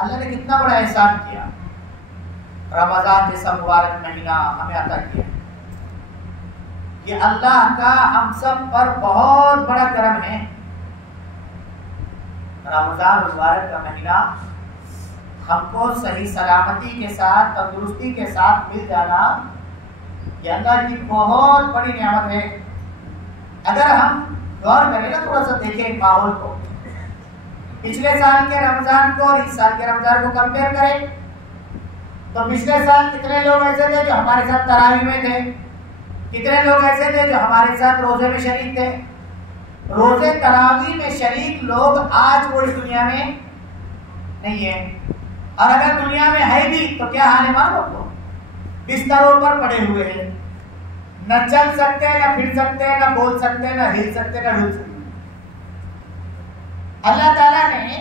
अल्लाह ने कितना बड़ा एहसान किया, रमजान जैसा मुबारक महीना हमें अता किया। ये अल्लाह का हम सब पर बहुत बड़ा करम है। रमजान मुबारक का महीना हमको सही सलामती के साथ, तंदुरुस्ती के साथ मिल जाना, ये अल्लाह की बहुत बड़ी नेमत है। अगर हम गौर करें ना, थोड़ा सा देखें माहौल को, पिछले साल के रमजान को और इस साल के रमजान को कंपेयर करें तो पिछले साल कितने लोग ऐसे थे जो हमारे साथ तरावी में थे, कितने लोग ऐसे थे जो हमारे साथ रोजे में शरीक थे। रोजे तरावी में शरीक लोग आज वो इस दुनिया में नहीं है, और अगर दुनिया में है भी तो क्या हाल है मालूम आपको? बिस्तरों पर पड़े हुए हैं, न चल सकते, न फिर सकते, न बोल सकते, न हिल सकते, न डुल सकते। अल्लाह ताला ने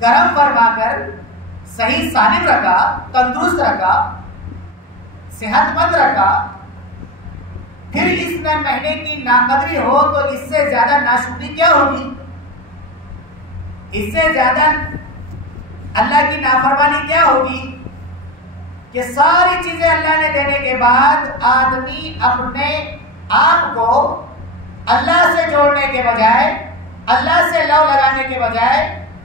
करम फरमाकर सही सालिम रखा, तंदुरुस्त रखा, सेहतमंद रखा। फिर इस महीने की नाकदरी हो तो इससे ज्यादा नाशुक्री क्या होगी? इससे ज्यादा अल्लाह की नाफरमानी क्या होगी? कि सारी चीजें अल्लाह ने देने के बाद आदमी अपने आप को अल्लाह से जोड़ने के बजाय, अल्लाह से लव लगाने के बजाय,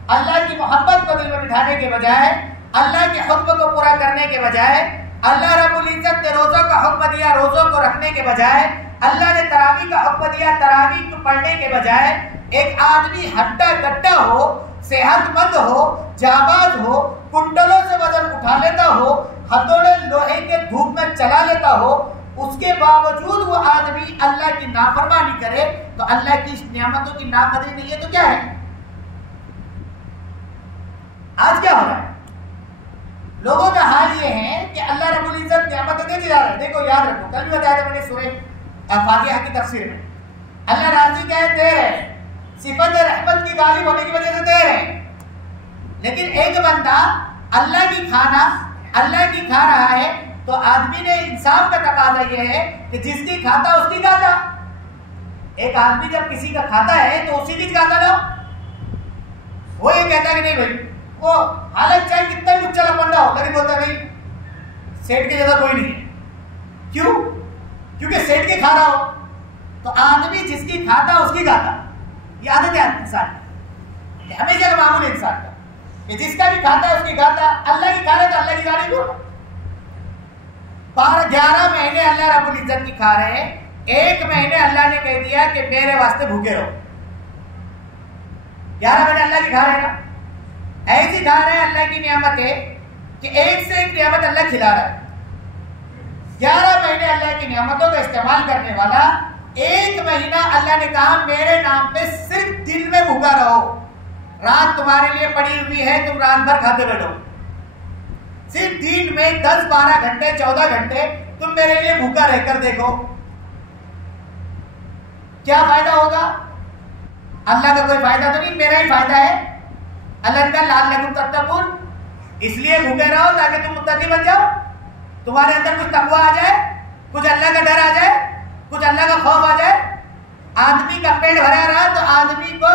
अल्लाह की मोहब्बत को दिल में बिठाने के बजाय, अल्लाह के हुक्म को पूरा करने के बजाय, अल्लाह रब्बुल इज्जत ने रोजों का हुक्म दिया, रोजों को रखने के बजाय, अल्लाह ने तरावी का हुक्म दिया, तरावी को पढ़ने के बजाय, एक आदमी हड्डा कट्टा हो, सेहतमंद हो, जाबाज हो, कुंडलों से वजन उठा लेता हो, हथौड़े लोहे के धूप में चला लेता हो, उसके बावजूद वो आदमी अल्लाह की नाफरमानी करे तो अल्लाह की इस नियामतों की नाकदरी नहीं है तो क्या है? आज क्या हो रहा है? लोगों का हाल ये है कि अल्लाह रब्बुल इज्जत नियामतें देते जा रहे हैं। देखो याद रखो, कल भी बताया था मैंने सूरह फातिहा की तफसीर में, अल्लाह राजी का दे रहे हैं, सिफत रहमत की गालिब होने की वजह से दे रहे हैं। लेकिन एक बंदा अल्लाह की खा रहा है तो आदमी ने इंसाफ का तकाजा यह है कि जिसकी खाता उसकी गाता। एक आदमी जब किसी का खाता है तो उसी की गाता लो। वो ये कहता है कि नहीं भाई, वो हालत चाहे कितना भी उच्चा लपंडा हो, लेकिन बोलता नहीं सेठ के जैसा कोई नहीं है। क्यों? क्योंकि सेठ के खा रहा हो। तो आदमी जिसकी खाता उसकी गाता, ये आदत है इंसान की, हमेशा का मामूल इंसान का, कि जिसका भी खाता है उसकी गाता। अल्लाह की खा रहे तो अल्लाह की गाली बोलो। 11 महीने अल्लाह रब्बुल इज्जत की खा रहे हैं, एक महीने अल्लाह ने कह दिया कि मेरे वास्ते भूखे रहो। 11 महीने अल्लाह की खा रहे हैं ना, ऐसी खा रहे हैं अल्लाह की नियामत है कि एक से एक नियामत अल्लाह खिला रहा है। 11 महीने अल्लाह की नियामतों का इस्तेमाल करने वाला, एक महीना अल्लाह ने कहा मेरे नाम पे सिर्फ दिल में भूखा रहो। रात तुम्हारे लिए पड़ी हुई है, तुम रात भर खाते बैठो। सिर्फ दिन में 10-12 घंटे 14 घंटे तुम मेरे लिए भूखा रहकर देखो, क्या फायदा होगा? अल्लाह का कोई फायदा तो नहीं, मेरा ही फायदा है। अल्लाह का लअल्लकुम तत्तकून, इसलिए भूखे रहो ताकि तुम मुत्तकी बन जाओ, तुम्हारे अंदर कुछ तकवा आ जाए, कुछ अल्लाह का डर आ जाए, कुछ अल्लाह का खौफ आ जाए। आदमी का पेट भरा रहा तो आदमी को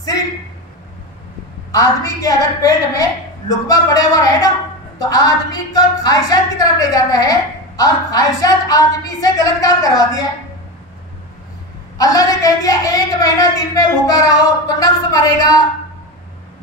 सिर्फ आदमी के अगर पेट में लुकमा पड़े हुआ रहे ना तो आदमी को ख्वाहिशात की तरफ ले जाता है, और ख्वाहिशात आदमी से गलत काम करवाती है। अल्लाह ने कह दिया एक महीना दिन में भूखा रहो तो नफ्स मरेगा,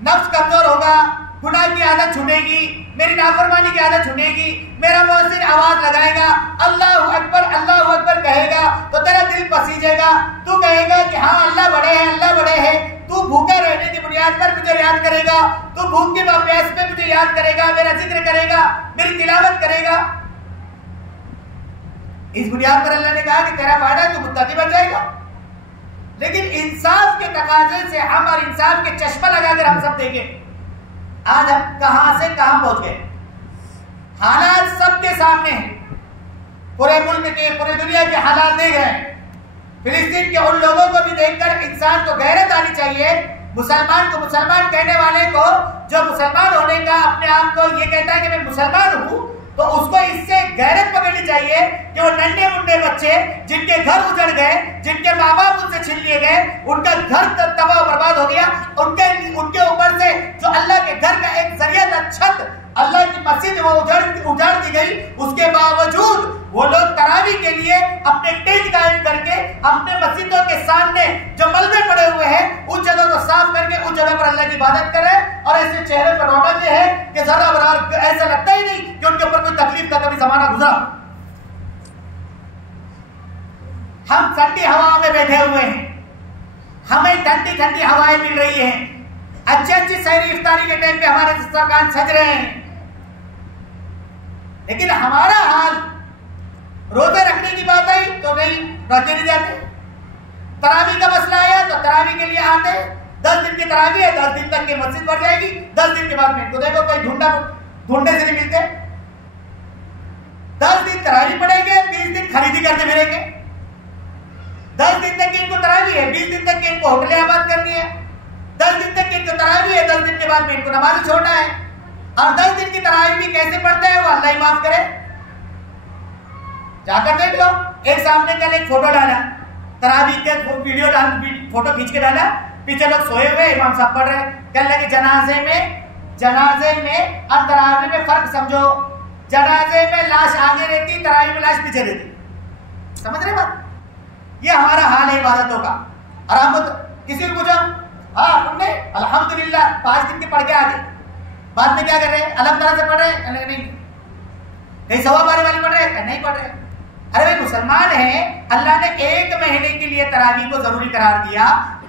नफ्स कमजोर होगा, गुनाह की आदत छूटेगी, मेरी नाफरमानी की आदत छूटेगी, मेरा मुअज्जिन आवाज लगाएगा, अल्लाहु अकबर कहेगा तो तेरा दिल पसीजेगा, तू कहेगा कि हाँ अल्लाह बड़े हैं, अल्लाह बड़े हैं। तू भूखा रहने की बुनियाद पर मुझे याद करेगा, तू भूख के प्यास में मुझे याद करेगा, मेरा जिक्र करेगा, मेरी तिलावत करेगा। इस बुनियाद पर अल्लाह ने कहा कि तेरा फायदा, तू मुत्तकी बन जाएगा। लेकिन इंसाफ के तकाजे से हम और इंसाफ के चश्मा लगाकर हम सब देखें आज हम कहां से कहां पहुंच गए। हालात सबके सामने हैं, पूरे मुल्क के, पूरी दुनिया के हालात देख रहे हैं। फिलिस्तीन के उन लोगों को भी देखकर इंसान को गैरत आनी चाहिए। मुसलमान को मुसलमान कहने वाले को, जो मुसलमान होने का अपने आप को ये कहता है कि मैं मुसलमान हूं, तो उसको इससे गैरत पकड़नी चाहिए कि वो नन्हे मुन्ने बच्चे जिनके घर उजड़ गए, जिनके माँ बाप उनसे छीन लिए गए, उनका घर तबाह बर्बाद हो गया, उनके ऊपर से जो अल्लाह के घर का मस्जिद वो उजाड़ दी गई, उसके बावजूद वो लोग तरावी के लिए अपने टेंट कायम करके अपने मस्जिदों के सामने जो मलबे पड़े हुए हैं उस जगह को साफ करके उस जगह पर अल्लाह की इबादत करें, और ऐसे चेहरे पर रौनक ये है कि जरा बराबर ऐसा लगता ही नहीं कि उनके ऊपर कोई तकलीफ का कभी जमाना गुजरा। हम ठंडी हवा में बैठे हुए हैं, हमें ठंडी ठंडी हवाएं मिल रही हैं, अच्छी अच्छी सहरी इफ्तारी के टाइम पे हमारे दस्तरखान सज रहे हैं, लेकिन हमारा हाल रोजे रखने की बात आई तो नहीं रखे नहीं जाते, तरावी का मसला आया तो तरावी के लिए आते, 10 दिन की तरावी है, 10 दिन तक की मस्जिद भर जाएगी, 10 दिन के बाद में तो देखो कोई ढूंढने से नहीं मिलते, 10 दिन तरावी पड़ेंगे, 20 दिन खरीदी करते फिरेंगे, 10 दिन तक की इनको तरावी है, 20 दिन तक की इनको होटलें आबाद करनी है, 10 दिन तक की इनको तरावी है, 10 दिन के बाद में इनको नमाज छोड़ना है, और 10 दिन की तरावी भी कैसे पढ़ते हैं वो अल्लाह ही माफ करे। जाकर देख लो, एक सामने कल एक फोटो डाला, तरावी के वीडियो फोटो खींच के डाला, पीछे लोग सोए हुए इमाम साहब पढ़ रहे, कहने लगे जनाजे में और तरावी में फर्क समझो, जनाजे में लाश आगे रहती, तरावी में लाश पीछे रहती। समझ रहे बात? ये हमारा हाल है इबादतों का। और हम किसी को पूछो, हाँ तुमने अल्हम्दुलिल्लाह 5 दिन के पढ़ के आ गए, बाद में क्या कर रहे हैं? अलग तरह से पढ़ रहे हैं? नहीं, कहीं सवा बारह वाली पढ़ रहे हैं? नहीं पढ़ रहे। अरे भाई मुसलमान है, अल्लाह ने 1 महीने के लिए तरावी को जरूरी करार दिया,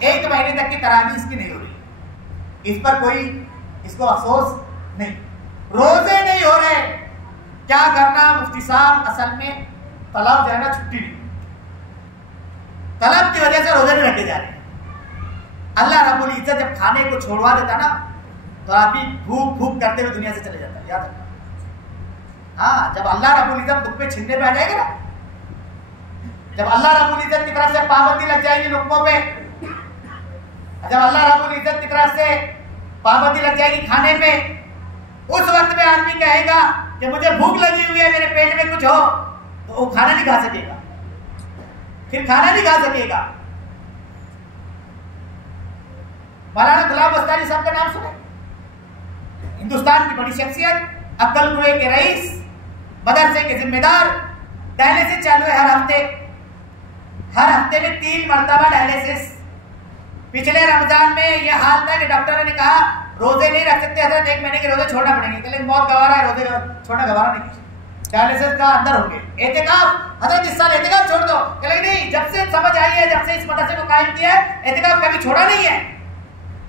1 महीने तक की तरावी इसकी नहीं हो रही, इस पर कोई इसको अफसोस नहीं, रोजे नहीं हो रहे, क्या करना मुफ्ती साहब? असल में तलब जो है ना छुट्टी नहीं, तलब की वजह से रोजे नहीं रखे जा रहे। अल्लाह रब्बुल इज्जत जब खाने को छोड़वा देता ना तो आप भी भूख भूख करते हुए दुनिया से चले जाता है, याद रखना। हाँ, जब अल्लाह रब्बुल इज्जत दुख पे छीनने पे आ जाएगा ना, जब अल्लाह रब्बुल इज्जत की तरफ से पाबंदी लग जाएगी लुक्मों पे, जब अल्लाह रब्बुल इज्जत की तरफ से पाबंदी लग जाएगी खाने पे, उस वक्त में आदमी कहेगा कि मुझे भूख लगी हुई है, मेरे पेट में कुछ हो, तो वो खाना नहीं खा सकेगा, फिर खाना नहीं खा सकेगा। मौलाना गुलाम वस्तानी साहब का नाम सुने? हिंदुस्तान की बड़ी शख्सियत, अक्कल कुएं के रईस, मदरसे के जिम्मेदार, डायलिसिस चालू है हर हफ्ते में 3 मरतबा डायलिसिस। पिछले रमजान में यह हाल था कि डॉक्टर ने कहा रोजे नहीं रख सकते हजरत, 1 महीने के रोजे छोड़ना पड़ेंगे, लेकिन मौत गवारा है, रोजे छोड़ना गवारा नहीं, डायलिसिस का अंदर होंगे। एहतिकाफ हजरत इस साल एहतिकाफ छोड़ दो, कहले नहीं, जब से समझ आई है, जब से इस मदरसे को कायम किया है, एहतिकाफ कभी छोड़ा नहीं है,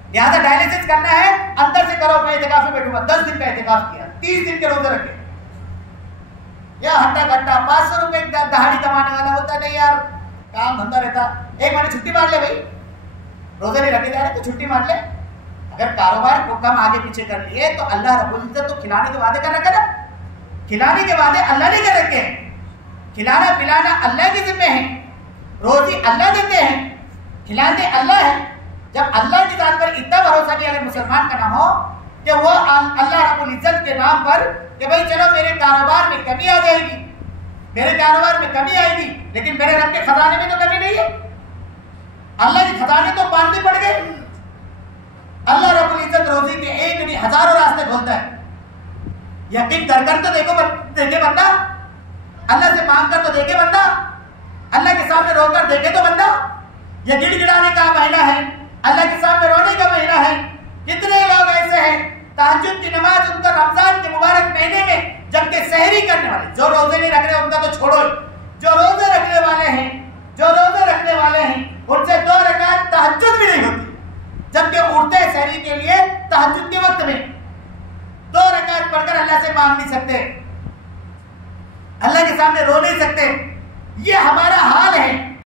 लिहाजा डायलिसिस करना है अंदर से करो, मैं एहतिकाफ में बैठूंगा। 10 दिन का एहतिकाफ किया, 30 दिन के रोजे रखे, या हट्टा कट्टा 500 रुपए दहाड़ी कमाने वाला होता नहीं यार, काम धंधा रहता, 1 महीने छुट्टी मार ले भाई, रोजे नहीं रखे जा रहे तो छुट्टी मार ले। अगर कारोबार को कम आगे पीछे कर लिए तो अल्लाह रब्बुल इज्जत तो खिलाने के वादे कर रखा ना, खिलाने के वादे अल्लाह ने कर रखे हैं, खिलाना पिलाना अल्लाह के जिम्मे है, रोजी अल्लाह देते हैं, खिलाते अल्लाह है। जब अल्लाह की जात पर इतना भरोसा भी अगर मुसलमान का ना हो कि वो अल्लाह रब्बुल इज्जत के नाम पर कि भाई चलो मेरे कारोबार में कमी आ जाएगी, मेरे कारोबार में कमी आएगी, लेकिन मेरे रब के खजाने में तो कमी नहीं है, अल्लाह के खजाने तो बांधने पड़ गए। अल्लाह रब्बुल इज्जत रोजी के एक नहीं हजारों रास्ते खोलता है, यकीन कर तो देखे बंदा, अल्लाह से मांग कर तो देखे बंदा, अल्लाह के सामने रोकर देखे तो बंदा। यह गिड़गिड़ाने का महीना है, अल्लाह के सामने रोने का महीना है। कितने लोग ऐसे हैं तहज्जुद की नमाज उनका रमजान के मुबारक महीने में जबकि सहरी करने वाले, जो रोजे नहीं रख रहे उनका तो छोड़ो, जो रोजे रखने वाले हैं, जो रोजे रखने वाले हैं उनसे 2 रकात तहज्जुद भी नहीं होती, जबकि उठते सहरी के लिए तहज्जुद के वक्त में 2 रकात पढ़कर अल्लाह से मांग नहीं सकते, अल्लाह के सामने रो नहीं सकते। ये हमारा हाल है।